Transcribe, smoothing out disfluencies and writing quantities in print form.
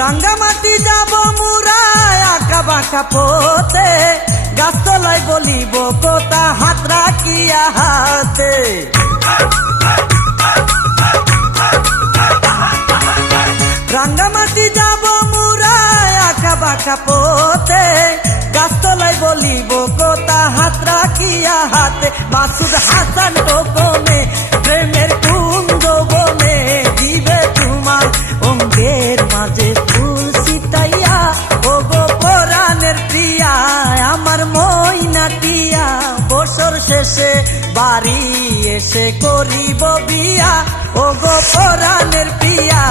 রাঙ্গামাটি যাব মুরায় আঁকা বাঁকা পথে, গাছতলায় বলিব কথা হাত রাখিয়া হাতে। রাঙ্গামাটি যাব মুরায় আঁকা বাঁকা পথে, গাছতলায় বলিব কথা হাত রাখিয়া হাতে। মাসুদ হাসান গোপনে প্রেমের কুঞ্জ বনে দিবে তোমার অঙ্গের মাঝে ফুল ছিটাইয়া। ও গো পরাণের প্রিয়া আমার ময়নাটিয়া, বছর শেষে বাড়ি এসে করিব বিয়া। ও গো পরাণের প্রিয়া